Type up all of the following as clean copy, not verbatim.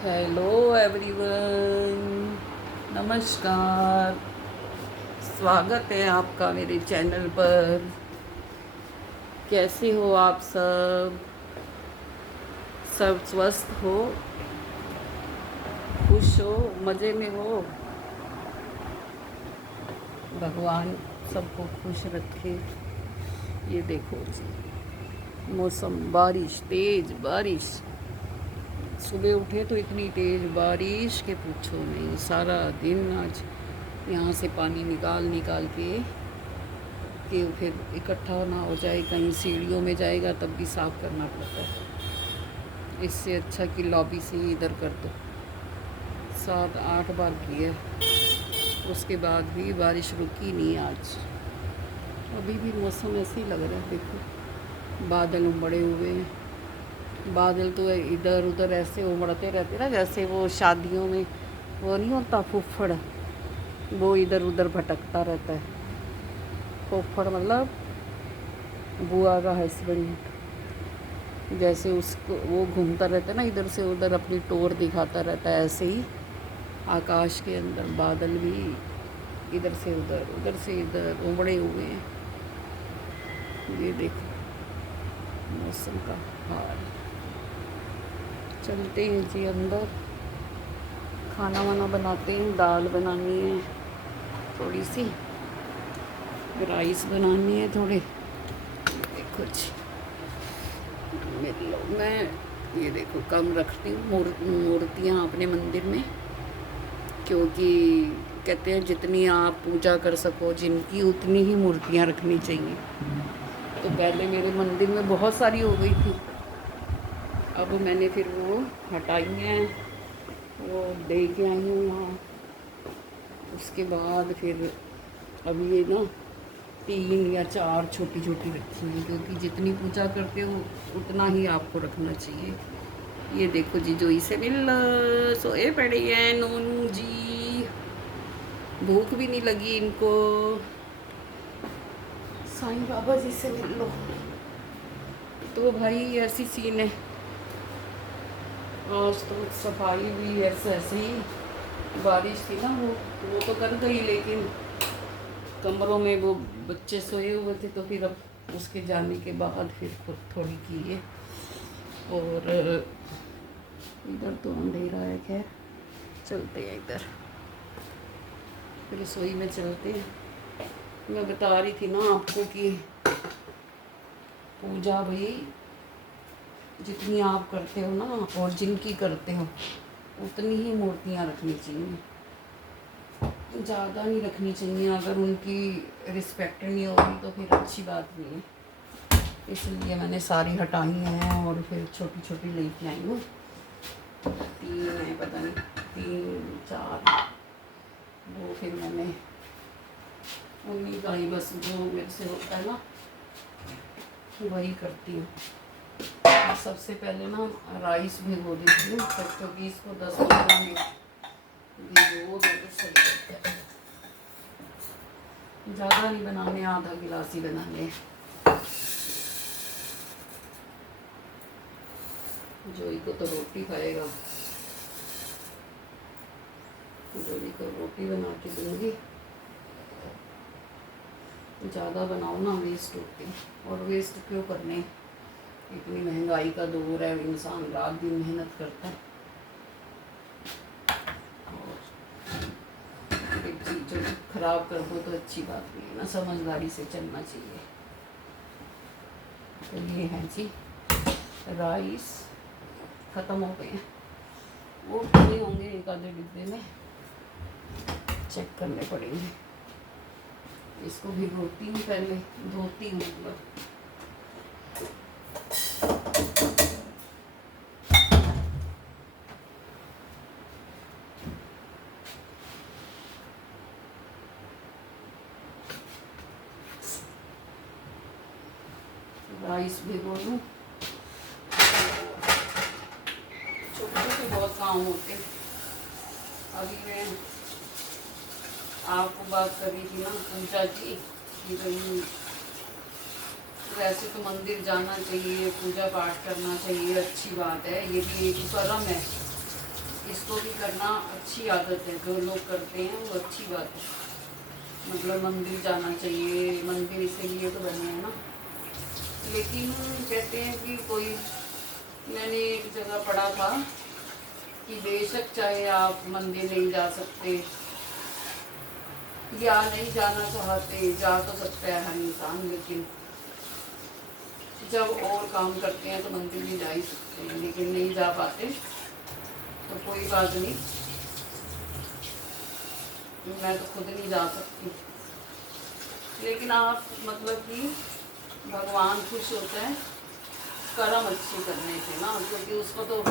Hello everyone, नमस्कार। स्वागत है आपका मेरे चैनल पर। कैसे हो आप सब? सब स्वस्थ हो, खुश हो, मज़े में हो? भगवान सबको खुश रखे। ये देखो जी, मौसम, बारिश, तेज बारिश। सुबह उठे तो इतनी तेज बारिश के पूछो नहीं। सारा दिन आज यहाँ से पानी निकाल निकाल के कि फिर इकट्ठा ना हो जाए, कहीं सीढ़ियों में जाएगा तब भी साफ़ करना पड़ता है। इससे अच्छा कि लॉबी से ही इधर कर दो। 7-8 बार की है, उसके बाद भी बारिश रुकी नहीं आज। अभी भी मौसम ऐसे ही लग रहा है। देखो बादल उमड़े हुए हैं। बादल तो इधर उधर ऐसे उमड़ते रहते ना, जैसे वो शादियों में वो नहीं होता फुफ्फड़, वो इधर उधर भटकता रहता है। फुफ्फड़ मतलब बुआ का हस्बैंड, जैसे उसको वो घूमता रहता है ना इधर से उधर, अपनी टोर दिखाता रहता है, ऐसे ही आकाश के अंदर बादल भी इधर से उधर, उधर से इधर उमड़े हुए हैं। ये देखो मौसम का हाल। चलते हैं जी अंदर, खाना वाना बनाते हैं। दाल बनानी है थोड़ी सी, राइस बनानी है थोड़े। देखो जी, मैं ये देखो कम रखती हूँ मूर्तियाँ अपने मंदिर में, क्योंकि कहते हैं जितनी आप पूजा कर सको जिनकी, उतनी ही मूर्तियाँ रखनी चाहिए। तो पहले मेरे मंदिर में बहुत सारी हो गई थी, अब मैंने फिर वो हटाई हैं, वो दे के आई हूँ वहाँ। उसके बाद फिर अब ये ना 3 या 4 छोटी छोटी रखी हैं, क्योंकि जितनी पूजा करते हो उतना ही आपको रखना चाहिए। ये देखो जी, जो इसे मिल सोए पड़े हैं नोनू जी, भूख भी नहीं लगी इनको। साईं बाबा जी से मिल लो। तो भाई ऐसी सीन है आज तो। सफाई भी ऐसे ही, बारिश थी ना, वो तो कर गई, लेकिन कमरों में वो बच्चे सोए हुए थे, तो फिर अब उसके जाने के बाद फिर खुद थोड़ी की है। और इधर तो अंधेरा है, खैर चलते हैं इधर, रसोई में चलते हैं। मैं बता रही थी ना आपको कि पूजा भाई जितनी आप करते हो ना, और जिनकी करते हो, उतनी ही मूर्तियाँ रखनी चाहिए, ज़्यादा नहीं रखनी चाहिए। अगर उनकी रिस्पेक्ट नहीं होगी तो फिर अच्छी बात नहीं है। इसलिए मैंने सारी हटाई हैं और फिर छोटी छोटी लेके आई हूँ। 3 है, पता नहीं 3-4, वो फिर मैंने उन्हीं का ही बस जो मेरे से होता है ना वही करती हूँ। सबसे पहले ना राइस भिगो देती हूँ, क्योंकि इसको 10-15 मिनट भिगो दो तो सही रहता है। ज़्यादा नहीं बनाने, आधा गिलास ही बनाने। जोई को तो रोटी खाएगा, जोई को रोटी बना के दूँगी। ज़्यादा बनाओ ना वेस्ट होते हैं, और वेस्ट क्यों करने, इतनी महंगाई का दौर है, इंसान रात दिन मेहनत करता है, और एक चीज़ जो खराब कर दो तो अच्छी बात नहीं है ना, समझदारी से चलना चाहिए। तो ये है जी, राइस ख़त्म हो गए हैं, वो पड़े होंगे एक आधे डिब्बे में, चेक करने पड़ेंगे। इसको भिगोती हूँ पहले, धोती हूँ मतलब। राइस भिगो लूँ, छोटे छोटे बहुत काम होते हैं। अभी मैं आपको बात कर रही थी ना पूजा की, कि भाई वैसे तो मंदिर जाना चाहिए, पूजा पाठ करना चाहिए, अच्छी बात है, ये भी एक कर्म है। इसको भी करना अच्छी आदत है, जो लोग करते हैं वो अच्छी बात है। मतलब मंदिर जाना चाहिए, मंदिर इसीलिए तो बने हैं ना। लेकिन कहते हैं कि कोई, मैंने एक जगह पढ़ा था कि बेशक चाहे आप मंदिर नहीं जा सकते या नहीं जाना चाहते, जा तो सकता है हर इंसान, लेकिन जब और काम करते हैं तो मंदिर भी जा ही सकते हैं। लेकिन नहीं जा पाते तो कोई बात नहीं, मैं तो खुद नहीं जा सकती। लेकिन आप मतलब कि भगवान खुश होता है कर्म अच्छे करने से ना, क्योंकि उसको तो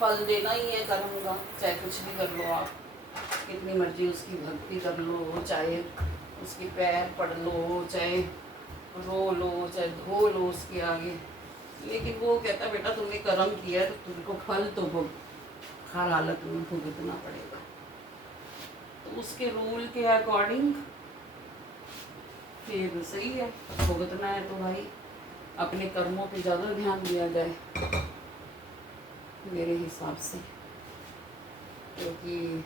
फल देना ही है कर्म का। चाहे कुछ भी कर लो आप, कितनी मर्जी उसकी भक्ति कर लो, चाहे उसके पैर पढ़ लो, चाहे रो लो, चाहे धो लो उसके आगे, लेकिन वो कहता है बेटा तुमने कर्म किया है तो तुमको फल तो हर हालत में भुगतना पड़ेगा। तो उसके रूल के अकॉर्डिंग फिर सही है, भुगतना है तो भाई अपने कर्मों पे ज़्यादा ध्यान दिया जाए मेरे हिसाब से। क्योंकि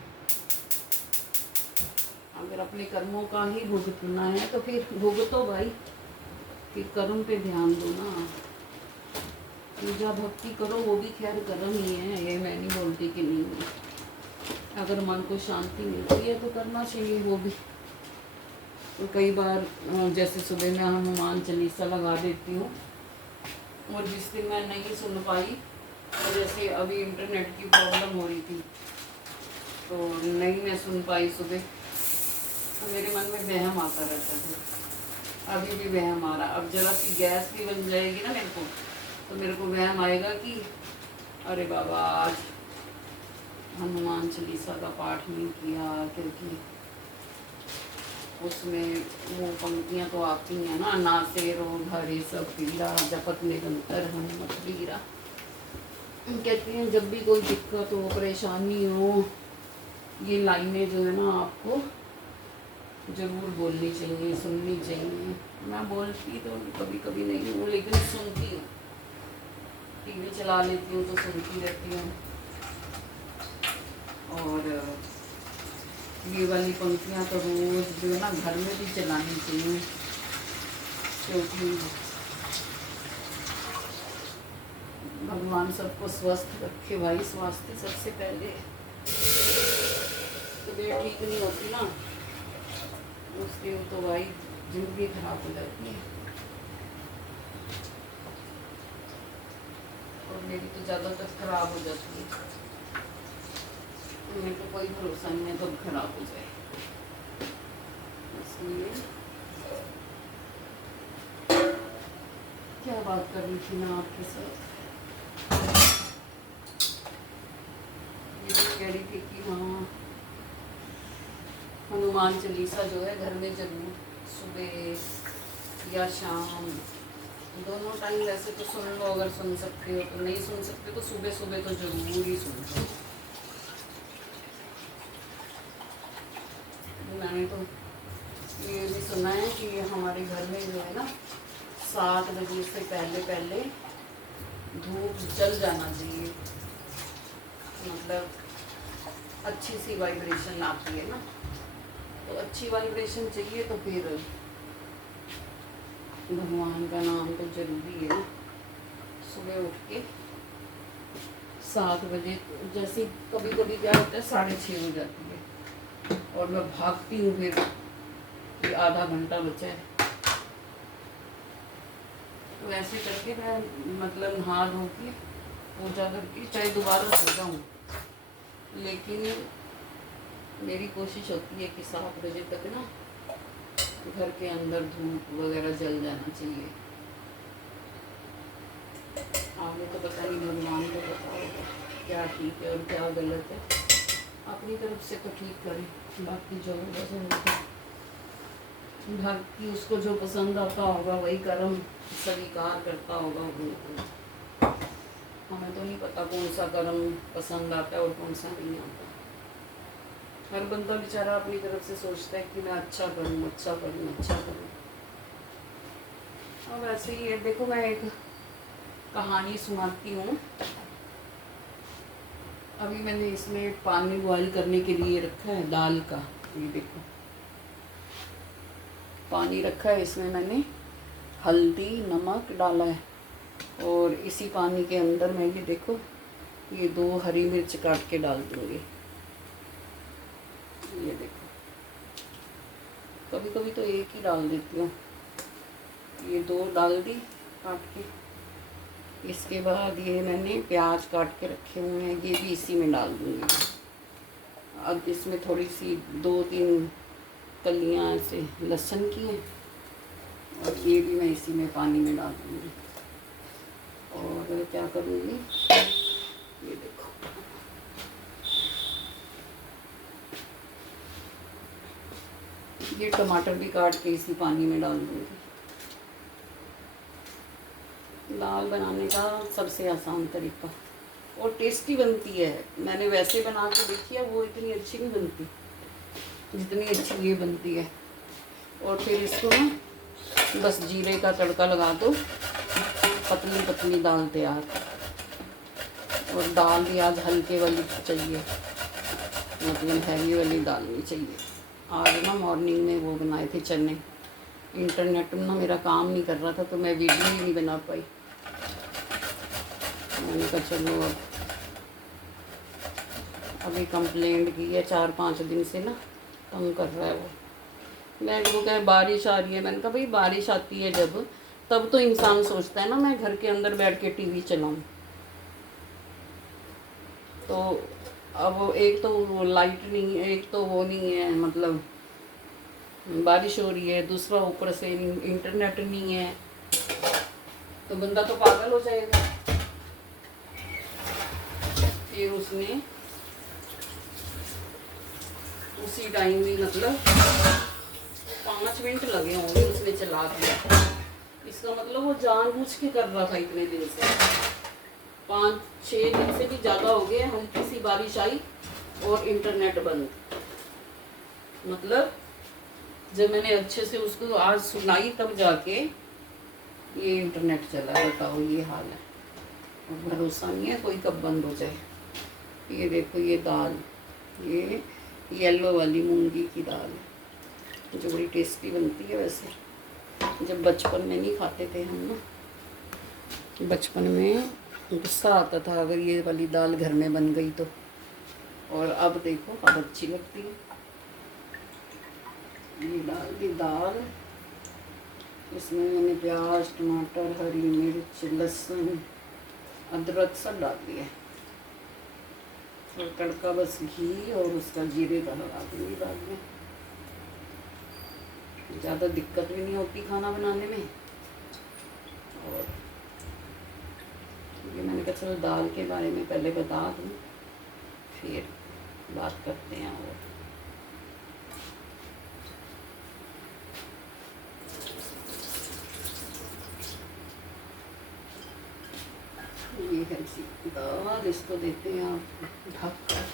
अगर अपने कर्मों का ही भुगतना है तो फिर भुगतो भाई, फिर कर्म पे ध्यान दो ना। पूजा भक्ति करो, वो भी खैर कर्म ही है, ये मैं नहीं बोलती कि नहीं है। अगर मन को शांति मिलती है तो करना चाहिए वो भी। तो कई बार जैसे सुबह मैं हनुमान चालीसा लगा देती हूँ, और जिस दिन मैं नहीं सुन पाई, तो जैसे अभी इंटरनेट की प्रॉब्लम हो रही थी तो नहीं मैं सुन पाई सुबह, तो मेरे मन में वहम आता रहता था। अभी भी वहम आ रहा, अब जरा सी गैस भी बन जाएगी ना मेरे को, तो मेरे को वहम आएगा कि अरे बाबा आज हनुमान चालीसा का पाठ नहीं किया, क्योंकि उसमें वो पंक्तियाँ तो आती हैं ना, नासे रोग हरे सब पीरा, जपत निरंतर हनुमत वीरा। कहते हैं जब भी कोई दिक्कत हो, परेशानी हो, ये लाइनें जो है ना आपको ज़रूर बोलनी चाहिए, सुननी चाहिए। मैं बोलती तो कभी कभी नहीं हूँ, लेकिन सुनती हूँ, टीवी चला लेती हूँ तो सुनती रहती हूँ। और ये वाली पंक्तियाँ तो रोज़ जो है ना घर में भी चलानी चाहिए, क्योंकि भगवान सबको स्वस्थ रखे भाई, स्वास्थ्य सबसे पहले। तबीयत ठीक नहीं होती ना उस दिन तो भाई जिंदगी खराब हो जाती है। और मेरी तो ज़्यादातर खराब हो जाती है, मेरे को कोई भरोसा नहीं है कब खराब हो जाए। इसलिए क्या बात कर रही थी मैं आपके साथ, ये भी कह रही थी कि हाँ हनुमान चालीसा जो है घर में जरूर सुबह या शाम दोनों टाइम, वैसे तो सुन लो अगर सुन सकते हो, तो नहीं सुन सकते तो सुबह सुबह तो जरूर ही सुन लो। मैंने तो ये भी सुना है कि हमारे घर में जो है ना 7 बजे से पहले पहले धूप जल जाना चाहिए, मतलब अच्छी सी वाइब्रेशन आती है ना, तो अच्छी वाइब्रेशन चाहिए तो फिर भगवान का नाम तो जरूरी है। सुबह उठ के 7 बजे, जैसे कभी कभी क्या होता है 6:30 हो जाती है और मैं भागती हूँ, फिर कि आधा घंटा बचा है, तो ऐसे करके मैं मतलब नहा धो के पूजा करके चाहे दोबारा सो जाऊँ, लेकिन मेरी कोशिश होती है कि 7 बजे तक ना घर के अंदर धूप वगैरह जल जाना चाहिए। आगे तो पता नहीं, भगवान को पता होगा क्या ठीक है और क्या गलत है, अपनी तरफ से तो ठीक करें, बाकी जो होगा सो होगा। बाकी उसको जो पसंद आता होगा वही कर्म स्वीकार करता होगा वो। हमें तो नहीं पता कौन सा कर्म पसंद आता है और कौन सा नहीं आता। हर बंदा बेचारा अपनी तरफ से सोचता है कि मैं अच्छा करूँ, अच्छा करूँ, अच्छा करूँ। अब ऐसे ही है, देखो मैं एक कहानी सुनाती हूँ। अभी मैंने इसमें पानी बॉईल करने के लिए रखा है दाल का। ये देखो पानी रखा है, इसमें मैंने हल्दी नमक डाला है और इसी पानी के अंदर मैं ये देखो ये 2 हरी मिर्च काट के डाल दूँगी। ये देखो कभी कभी तो एक ही डाल देती हूँ, ये 2 डाल दी काट के। इसके बाद ये मैंने प्याज काट के रखे हुए हैं, ये भी इसी में डाल दूँगी। अब इसमें थोड़ी सी 2-3 कलियाँ ऐसे लहसुन की हैं और ये भी मैं इसी में पानी में डाल दूँगी। और क्या करूँगी, ये देखो ये टमाटर भी काट के इसी पानी में डाल दूँगी। दाल बनाने का सबसे आसान तरीका और टेस्टी बनती है। मैंने वैसे बना के देखी है, वो इतनी अच्छी नहीं बनती जितनी अच्छी ये बनती है। और फिर इसको ना बस जीरे का तड़का लगा दो, पतली पतली दाल तैयार। और दाल भी आज हल्के वाली चाहिए, मतलब हैवी वाली दाल नहीं चाहिए। आज ना मॉर्निंग में वो बनाए थे चने, इंटरनेट में ना मेरा काम नहीं कर रहा था तो मैं वीडियो ही नहीं बना पाई। मैंने कहा चलो अभी कंप्लेंट की है 4-5 दिन से ना तंग कर रहा है वो। मैं वो कह बारिश आ रही है, मैंने कहा भाई बारिश आती है जब तब तो इंसान सोचता है ना मैं घर के अंदर बैठ के टीवी चलाऊं। तो अब एक तो वो लाइट नहीं है, एक तो वो नहीं है, मतलब बारिश हो रही है, दूसरा ऊपर से इंटरनेट नहीं है, तो बंदा तो पागल हो जाएगा। फिर उसने उसी टाइम भी मतलब 5 मिनट लगे होंगे उसने चला दिया। इसका मतलब वो जानबूझ के कर रहा था इतने दिन से। 5-6 दिन से भी ज़्यादा हो गए, हल्की सी बारिश आई और इंटरनेट बंद। मतलब जब मैंने अच्छे से उसको आज सुनाई तब जाके ये इंटरनेट चला। बताओ ये हाल है, और भरोसा नहीं है कोई कब बंद हो जाए। ये देखो ये दाल, ये येलो वाली मूंगी की दाल है जो बड़ी टेस्टी बनती है। वैसे जब बचपन में नहीं खाते थे हम ना, बचपन में गुस्सा आता था अगर ये वाली दाल घर में बन गई तो। और अब देखो अब अच्छी लगती है। ये डाल दी दाल, इसमें मैंने प्याज टमाटर हरी मिर्च लहसुन अदरक सब डाल दिया और तड़का बस घी और उसका जीरे का लगा दूँगी दाल में। ज़्यादा दिक्कत भी नहीं होती खाना बनाने में। और ये मैंने कहा चलो दाल के बारे में पहले बता दूँ फिर बात करते हैं। और ये है जी दाल, इसको देते हैं आप ढक कर।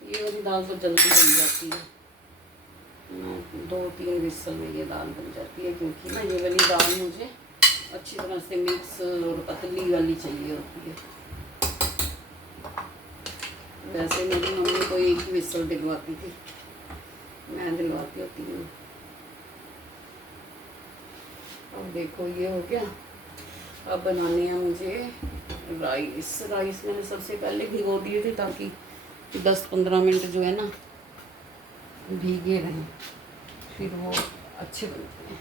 ये वाली दाल तो जल्दी बन जाती है, 2-3 विसल में ये दाल बन जाती है, क्योंकि ना ये वाली दाल मुझे अच्छी तरह से मिक्स और पतली वाली चाहिए होती है। वैसे मेरी मम्मी को एक ही विसल दिलवाती थी, मैं दिलवाती होती हूँ। अब देखो ये हो गया। अब बनाने हैं मुझे राइस। राइस मैंने सबसे पहले भिगो दिए थे ताकि 10-15 मिनट जो है ना भीगे रहें, फिर वो अच्छे बनते हैं।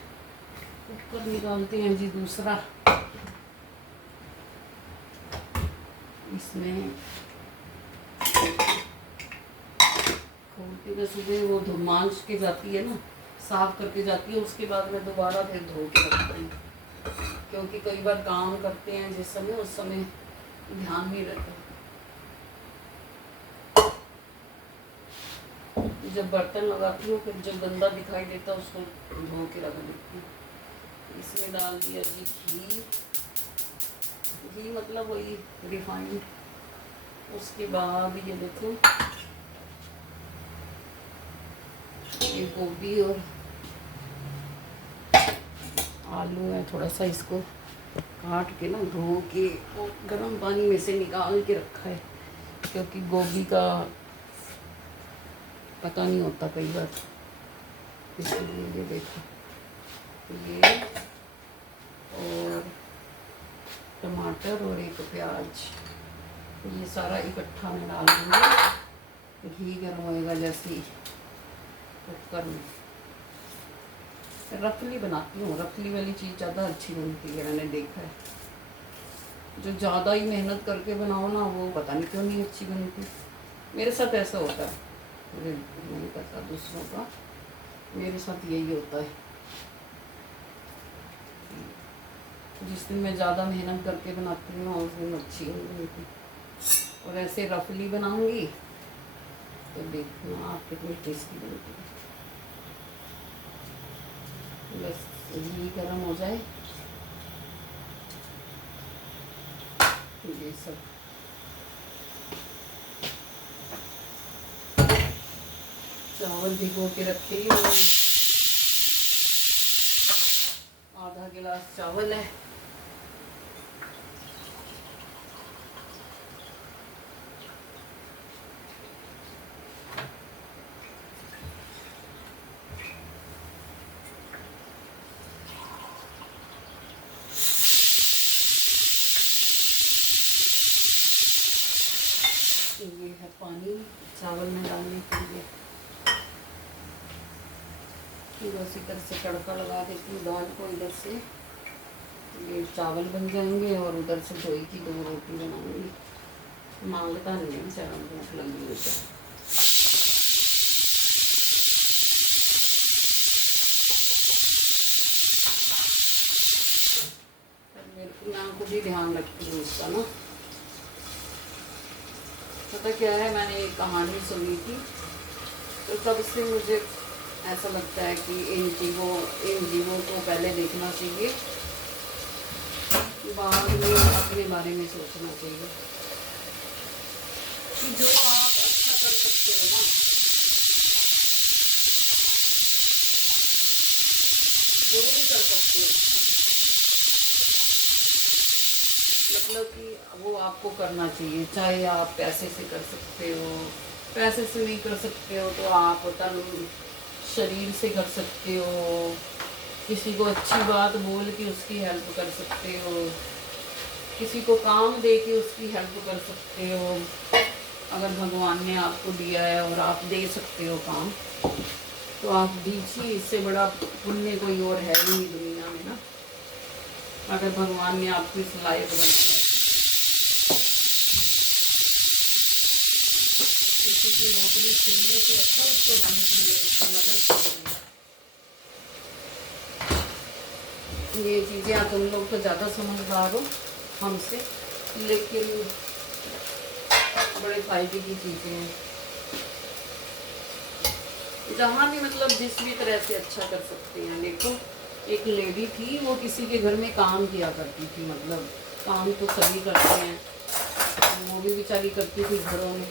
ऊपर निकालते हैं जी दूसरा। इसमें खोलते मैं सुबह वो मांज के जाती है ना, साफ करके जाती है, उसके बाद मैं दोबारा फिर धो के रखती हूँ, क्योंकि कई बार काम करते हैं जिस समय उस समय ध्यान नहीं रहता। जब बर्तन लगाती हूँ फिर जब गंदा दिखाई देता उसको धो के रख देती हूँ। इसमें डाल दिया जी घी, घी मतलब वही रिफाइंड। उसके बाद ये देखो ये गोभी और आलू है, थोड़ा सा इसको काट के ना धो के और गर्म पानी में से निकाल के रखा है, क्योंकि गोभी का पता नहीं होता कई बार, इसलिए ये देखो ये और टमाटर और एक प्याज, ये सारा इकट्ठा में डाल दूँगी। घी गर्म होएगा जैसे ही कुकर में। रफली बनाती हूँ, रफली वाली चीज़ ज़्यादा अच्छी बनती है, मैंने देखा है। जो ज़्यादा ही मेहनत करके बनाओ ना, वो पता नहीं क्यों नहीं अच्छी बनती। मेरे साथ ऐसा होता है, मुझे नहीं पता दूसरों का, मेरे साथ यही होता है। जिस दिन मैं ज़्यादा मेहनत करके बनाती हूँ उस दिन अच्छी नहीं बनती, और ऐसे रफली बनाऊँगी तो देखना आप कितनी टेस्टी बनती है। बस घी गर्म हो जाए, ये सब चावल भिगो के रखे ही, आधा गिलास चावल है। ये है पानी चावल में डालने के लिए। बस इधर से तड़का लगा देती हूँ दाल को, इधर से ये चावल बन जाएंगे और उधर से दोई की 2 रोटी बनाऊंगी। मांगता नहीं है बेचारा, भूख लगी हुई है। मैं खुद ही ध्यान रखती हूँ उसका ना। पता क्या है, मैंने एक कहानी सुनी थी, तो तब से मुझे ऐसा लगता है कि इन जीवों को पहले देखना चाहिए, बाद में अपने बारे में सोचना चाहिए। कि जो आप अच्छा कर सकते हो ना, जो भी कर सकते हो अच्छा, मतलब कि वो आपको करना चाहिए। चाहे आप पैसे से कर सकते हो, पैसे से नहीं कर सकते हो तो आप तन शरीर से कर सकते हो, किसी को अच्छी बात बोल के उसकी हेल्प कर सकते हो, किसी को काम दे के उसकी हेल्प कर सकते हो। अगर भगवान ने आपको दिया है और आप दे सकते हो काम, तो आप दीजिए। इससे बड़ा पुण्य कोई और है ही नहीं दुनिया में ना। अगर भगवान ने आपको इस लायक बनाया तो किसी की नौकरी छीनने से अच्छा उसको दीजिए, उसकी मदद कीजिए। ये चीज़ें आप तुम लोग तो ज़्यादा समझदार हो हमसे, लेकिन बड़े फायदे की चीज़ें हैं। जहाँ भी मतलब जिस भी तरह से अच्छा कर सकते हैं। देखो एक लेडी थी, वो किसी के घर में काम किया करती थी, मतलब काम तो सभी करते हैं, वो भी बेचारी करती थी घरों में।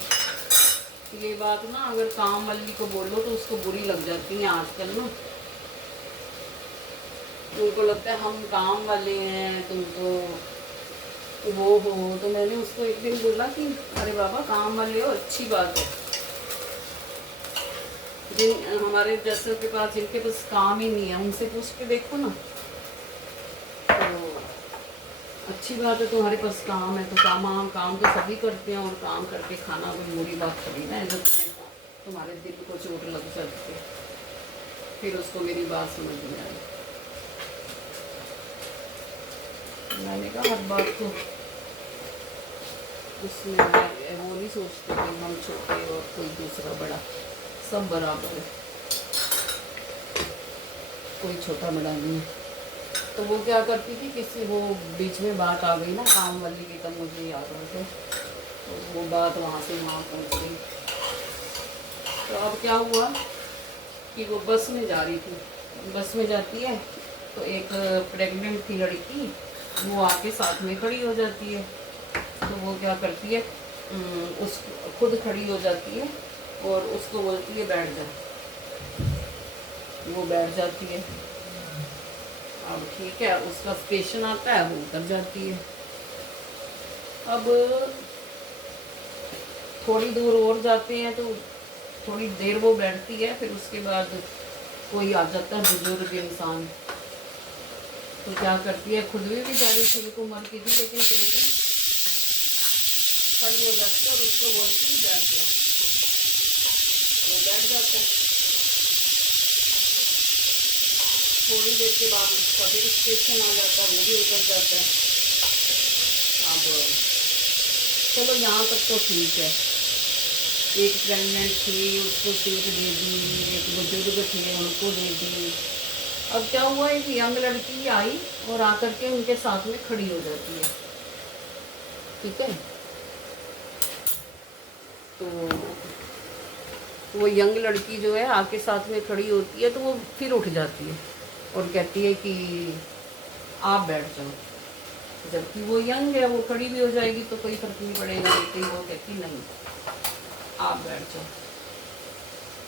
ये बात ना अगर काम वाली को बोलो तो उसको बुरी लग जाती है आजकल ना। उनको लगता है हम काम वाले हैं, तुम तो वो हो। तो मैंने उसको एक दिन बोला कि अरे बाबा काम वाले हो, अच्छी बात है। जिन हमारे जैसे के पास जिनके पास काम ही नहीं है, उनसे पूछ के देखो ना, तो अच्छी बात है तुम्हारे पास काम है। तो काम तो सभी करते हैं, और काम करके खाना कोई बुरी बात थोड़ी ना है। जब तुम्हारे दिल को चोट लग सकती है, फिर उसको मेरी बात समझ में आई। मैंने कहा हर बात को उसमें वो नहीं सोचते कि हम छोटे और कोई दूसरा बड़ा, सब बराबर है, कोई छोटा बड़ा नहीं है। तो वो क्या करती थी, किसी वो बीच में बात आ गई ना काम वाली की, तब मुझे याद आ गया, तो वो बात वहाँ से वहाँ पहुँच गई। तो अब क्या हुआ कि वो बस में जा रही थी, बस में जाती है तो एक प्रेग्नेंट थी लड़की, वो आके साथ में खड़ी हो जाती है। तो वो क्या करती है, उस खुद खड़ी हो जाती है और उसको बोलती है बैठ जा। वो बैठ जाती है। अब ठीक है, उसका स्टेशन आता है, वो उतर जाती है। अब थोड़ी दूर और जाते हैं तो थोड़ी देर वो बैठती है, फिर उसके बाद कोई आ जाता है बुजुर्ग इंसान, तो क्या करती है, खुद भी बेचारी ठीक उम्र की थी लेकिन फिर भी खड़ी हो जाती है और उसको बोलती है बैठ जाओ, वो बैठ जाता है। थोड़ी देर के बाद उसका फिर स्टेशन आ जाता है, वो भी उतर जाता है। अब चलो यहाँ तक तो ठीक है, एक प्रेगनेंट थी उसको सीट दे दी, एक बुजुर्ग थे उनको दे दी। अब क्या हुआ, एक यंग लड़की आई और आकर के उनके साथ में खड़ी हो जाती है, ठीक है। तो वो यंग लड़की जो है आके साथ में खड़ी होती है, तो वो फिर उठ जाती है और कहती है कि आप बैठ जाओ। जबकि वो यंग है, वो खड़ी भी हो जाएगी तो कोई फर्क नहीं पड़ेगा, लेकिन वो कहती नहीं, आप बैठ जाओ।